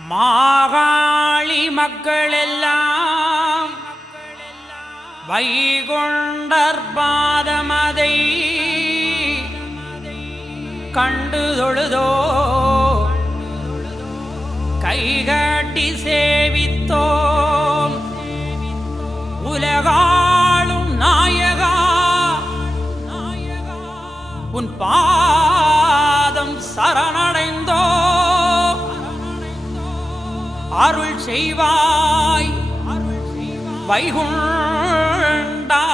மாகாளி மக்களெல்லாம் வைகுண்டர் பாதமதை கண்டு தொழுதோ கைகாட்டி சேவித்தோம். உலகாளும் நாயகா உன் பாதம் சரணடைந்தோ அருள் செய்வாய் வைகுண்டா.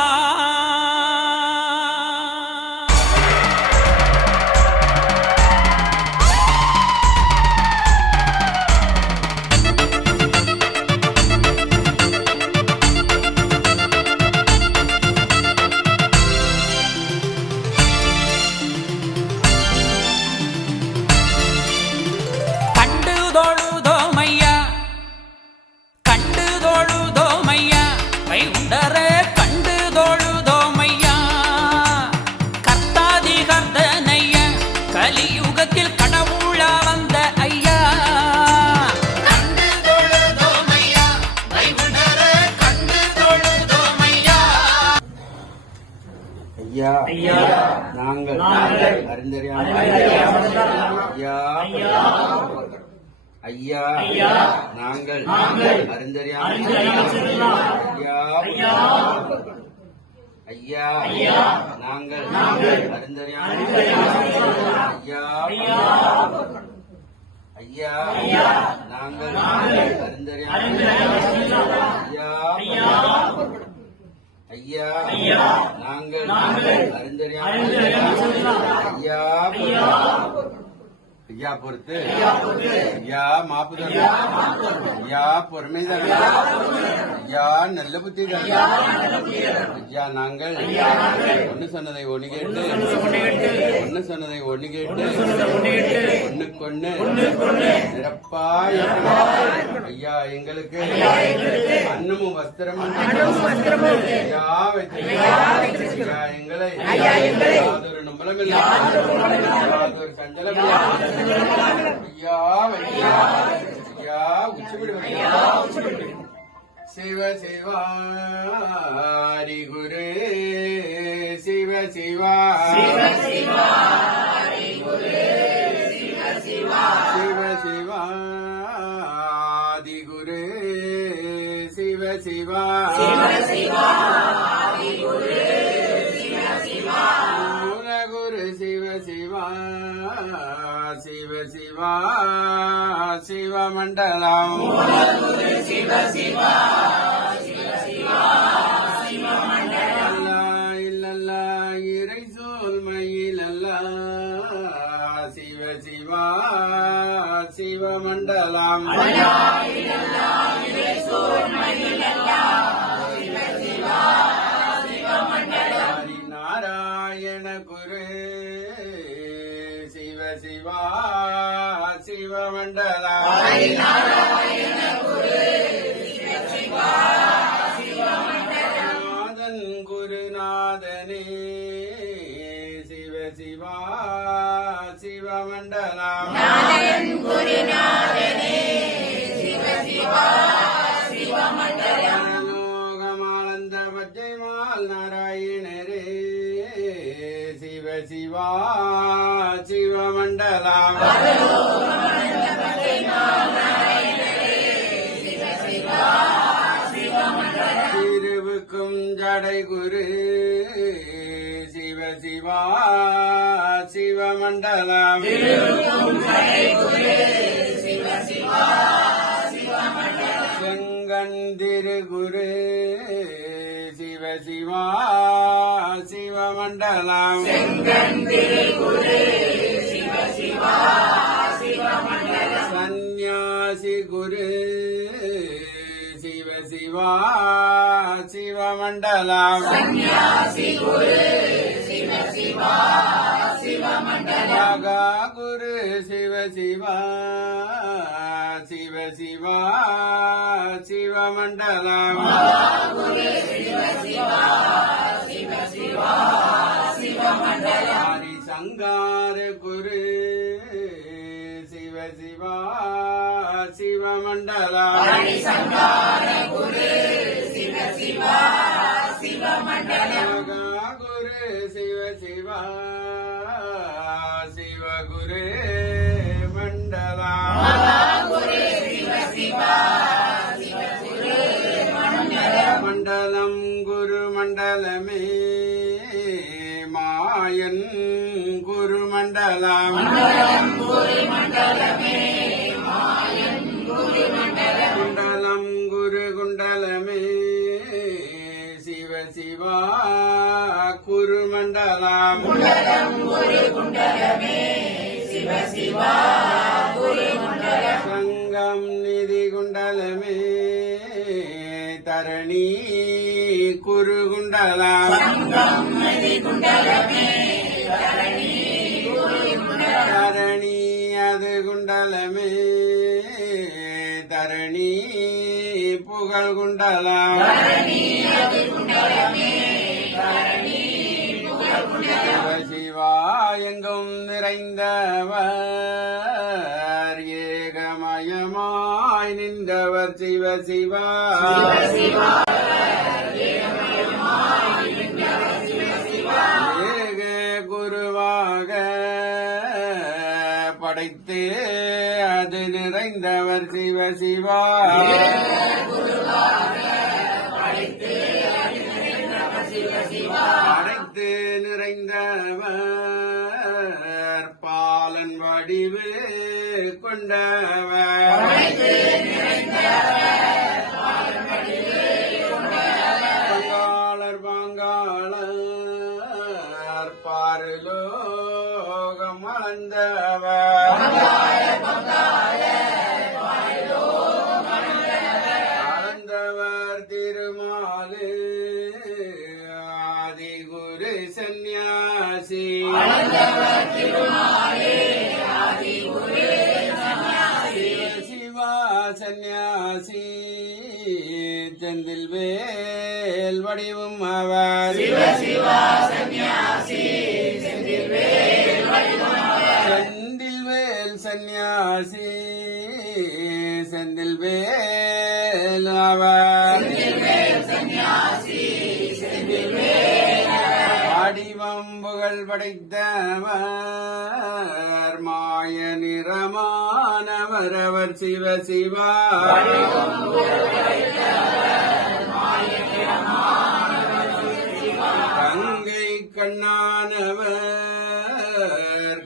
ஐயா நாங்கள் அறிந்தறியாமல் ஐயா நாங்கள் அறிந்தறியாமல் ஐயா நாங்கள் அறிந்தறியாமல் ஐயா நாங்கள் அறிந்தறியாமல் ஐயா நாங்கள் அறிந்தறியாமல் ஐயா பொறுத்து ஐயா மாப்பு தரும் ஐயா பொறுமை தரும் ஐயா நல்ல புத்தி தரும் ஐயா நாங்கள் ஒன்னு சொன்னதை ஒண்ணு கேட்டு ஒன்னு சொன்னதை ஒண்ணு கேட்டு ஒண்ணுக்கொண்ணு சிறப்பாய் ஐயா எங்களுக்கு அன்னமும் வஸ்திரமும் ஐயா ஐயா எங்களை யாதொரு நம்பலமில்லை யாதொரு சஞ்சலமில்லை ஐயா ஐயா உச்சமிடு சிவ சிவாரி குரு சிவ சிவாரி குரு சிவ சிவாதி குரு சிவ சிவாதி குரு குரு சிவ சிவா சிவ சிவா சிவமண்டலம் சிவ சிவா இல்லல்லா இறை சோல் மயிலல்லா சிவ சிவா சிவமண்டலம் நாராயண குரு சிவ சிவா சிவமண்டலம் நாதன் குருநாதனே சிவ சிவா சிவமண்டலம் லோகமானந்த பஜ்ஜைமால் நாராயணரே சிவ சிவா சிவமண்டலம் திருவுக்கும் ஜடை குரு சிவ சிவா சிவமண்டலம் செங்கந்திரு குரு சிவ சிவா சிவமண்டலம் சந்நியாசி குரு சிவ சிவா சிவமண்டலம் மகா குரு சிவ சிவா சிவ சிவா சிவமண்டலம் ஹரி சங்கார குரு சிவ சிவா சிவமண்டலா குரு சிவ சிவா சிவகுரு மண்டலா மண்டலம் குரு மண்டலமே மாயன் குரு மண்டலம் குண்டலம் குரு குண்டலமே சிவ சிவா குரு மண்டலம் சங்கம் நிதி குண்டலமே தரணி குரு குண்டலம் தரணி அது குண்டலமே தரணி புகழ் குண்டலம் சிவ சிவா எங்கும் நிறைந்தவர் ஏகமயமாய் நின்றவர் சிவ சிவா ஏக குருவாக படைத்து அது நிறைந்தவர் சிவ சிவா அடைத்து நிறைந்தவர் பாலன் வடிவு கொண்டவர் பங்காளர் பங்காளர் பாருலோகம் அளந்தவர் அளந்தவர் திருமாலு ஆதிகுரு சந்நியாசி சிவா சந்நியாசி செந்தில் வேல் வடிவும் அவர் செந்தில் வேல் சந்நியாசி செந்தில் வேல் அவர் வடிவம்புகள் படைத்தவர் மாய நிறமானவர் அவர் சிவ சிவா கங்கை கண்ணானவர்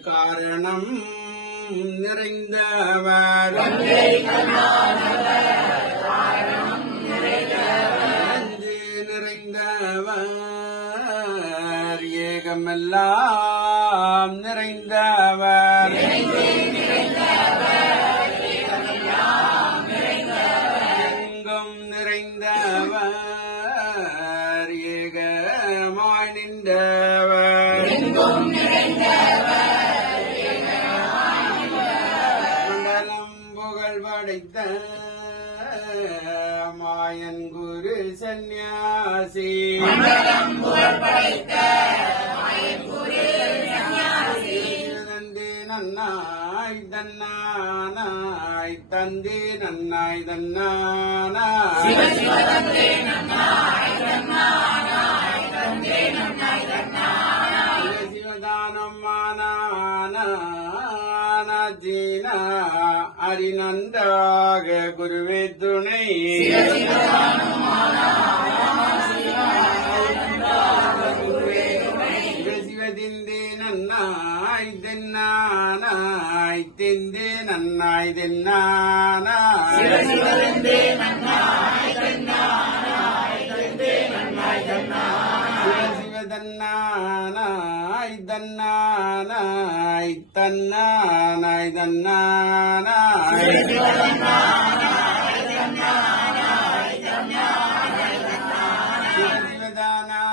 காரணம் நிறைந்தவர் நெஞ்சு நிறைந்தவர் ஏகமெல்லாம் நிறைந்தவர் எங்கும் நிறைந்தவர் ஏகமாய் நின்றவர் மண்டலம் புகழ் படைத்த மாயன் குரு சந்நியாசி நன்னாய் தன்னானாய் தந்தே நன்னாய் தன்னானாய் சிவதானம் மானானா அரிநன்றாக குருவே துணை சிவதிந்தே நன்னாய் தென்னானாய் தெந்தே நன்னாய் தென்னானாய் சிவதன்னானாய் தன்னானாய் தன்னானாய் தன்னானாய்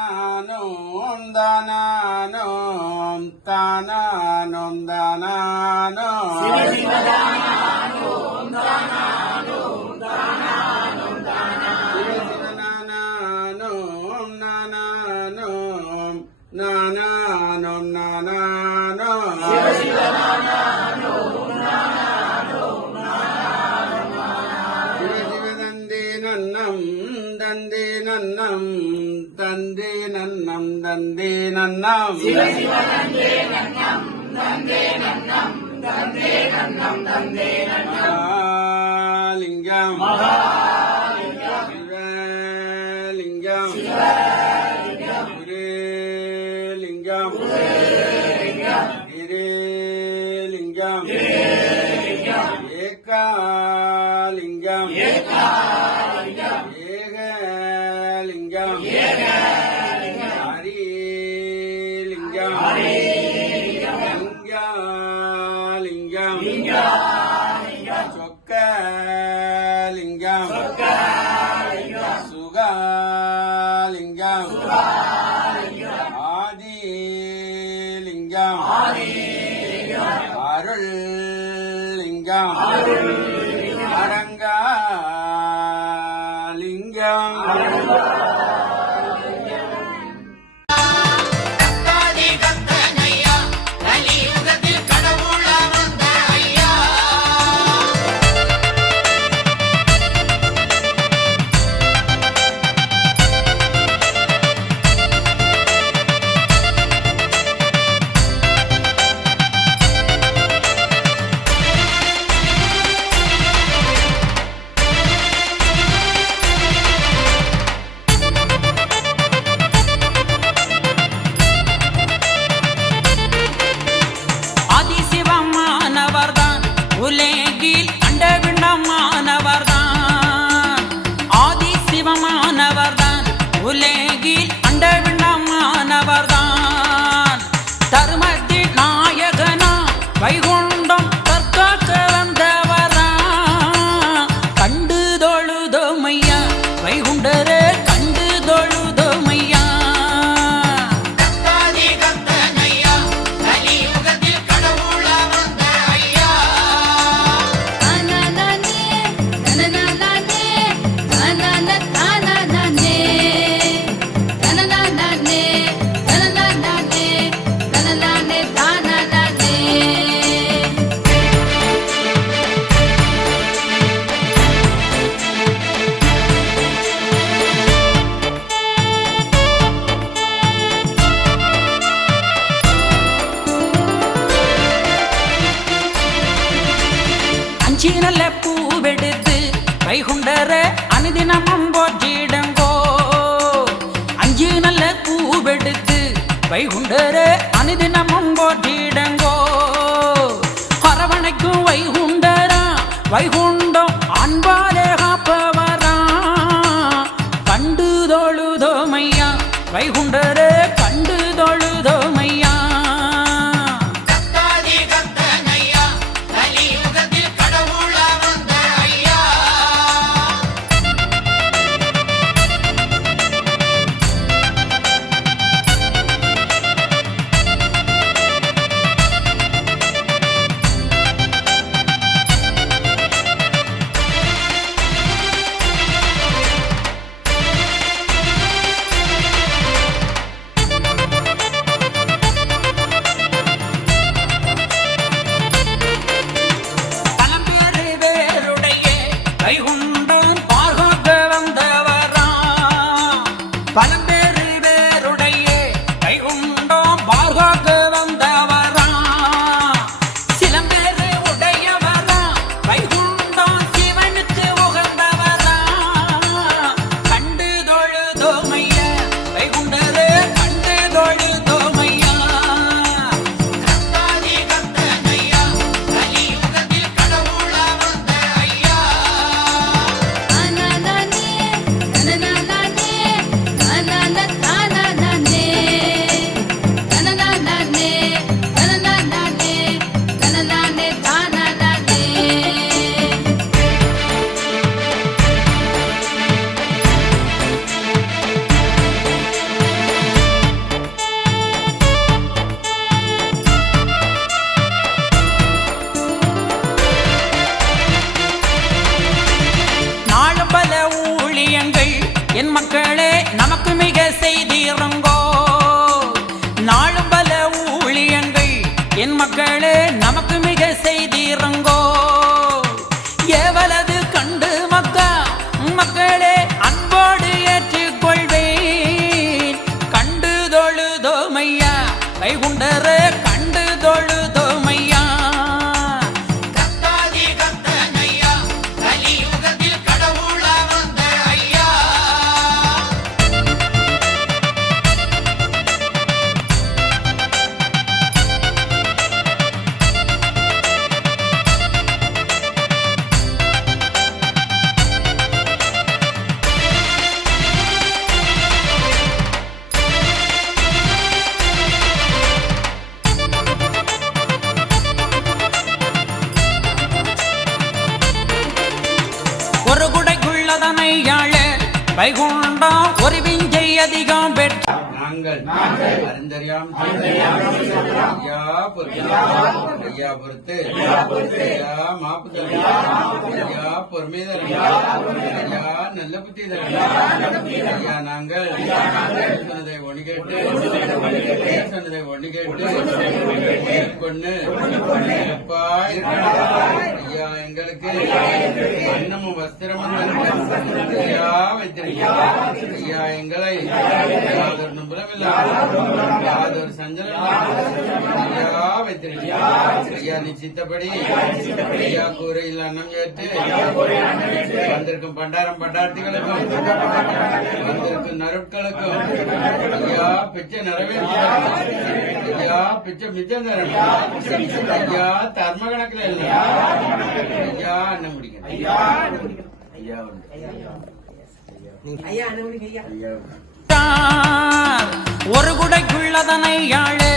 சிவதானோம் தானோம் தானோம் தானோ நானானோம் நானானோ தந்தே நன்னம் மகாலிங்கம் சிவலிங்கம் குருலிங்கம் கிரிலிங்கம் ஏகாலிங்கம் ஏகலிங்கம் ஹரிலிங்கம் லிங்காலிங்கம் சொக்கலிங்கம் சுகலிங்கம் ஆதிலிங்கம் அருள்லிங்கம் அரங்கலிங்கம் ஆதிசிவமானவர்தான் உலகில் அண்டவிண்டமானவர்தான். ஆதிசிவமானவர்தான் உலகில் அண்டவிண்டமானவர்தான். தர்மத்தின் நாயகனா வைகுண்டம் தற்காக்க வந்தவர்தான். கண்டு தொழுதோமையா வைகுண்டரே கண்டு தொழுதோமையா. அஞ்சினல்ல பூவெடுத்து வைகுண்டர அனுதினமும் போற்றிடுங்கோ. அஞ்சு நல்ல பூவெடுத்து வைகுண்டர அனுதினமும் போற்றிடுங்கோ. அரவணைக்கும் வைகுண்டரா வைகுண்டம் அன்பாலே காப்பவரா. கண்டு தொழுதோமையா வைகுண்டரே கண்டு தொழுதோமையா. வைகுண்டம் ஒரு விஞ்சை அதிகம் பெற்ற நாங்கள் அறிந்தறியாம் ஐயா பொறுத்து ஐயா மாப்பு தரணும் ஐயா பொறுமை தரணும் ஐயா நல்ல புத்தி தரணும் ஐயா நாங்கள் சொன்னதை ஒண்ணு கேட்டு சொன்னதை ஒண்ணு கேட்டு கொண்டு எப்பா ஐயா எங்களுக்கு அன்னமும் வஸ்திரமும் ஐயா வைத்திருக்கிறார் ஐயா எங்களை யாதொரு நுபலமில்லை யாதொரு சஞ்சலம் ஐயா வைத்திருக்கிறார் ஐயா நிச்சித்தபடி ஐயா கூரையில் அன்னம் ஏற்று வந்திருக்கும் பண்டாரத்திகளுக்கும் வந்திருக்கும் நருட்களுக்கும் ஐயா பிச்சை நிறைவேற்ற ஐயா பிச்சை மிச்சம் தரணும் ஐயா தர்ம கணக்கில் இல்லை ஐயா அண்ணன் முடிக்கணும் ஐயா ஒரு குடைக்குள்ளதனை யாழு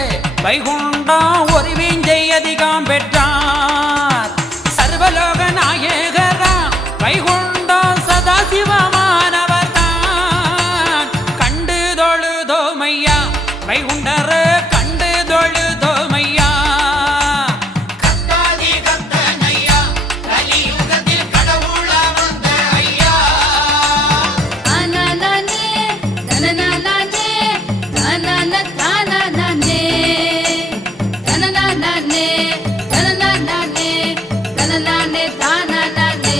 வைகுண்டம் ஒரு வீஞ்சை அதிகம் பெற்றார் சர்வலோக நாயகரா வைகுண்டம் சதாசிவமானவர் தான் கண்டு தொழுதோமையா வைகுண்டரு கண்டு தொழுதோமையா கத்தாதி கத்தனையா கலியுகத்தில் கடவுள வந்த ஐயா தானே தனனனே தனன தானனே தனனனே தனனனே தனனனே தானனே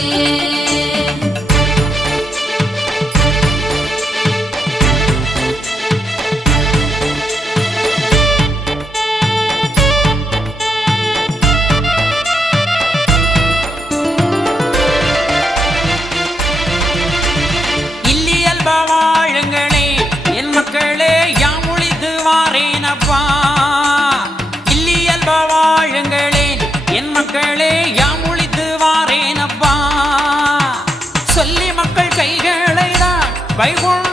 இல்லியல்ப வாழுங்களே என் மக்களே யாம் ஒழித்து வாரேனப்பா இல்லியல்ப வாழுங்களே என் மக்களே யாம் ஒழித்து வாரேனப்பா சொல்லி மக்கள் கைகளை தான் வைகுண்ட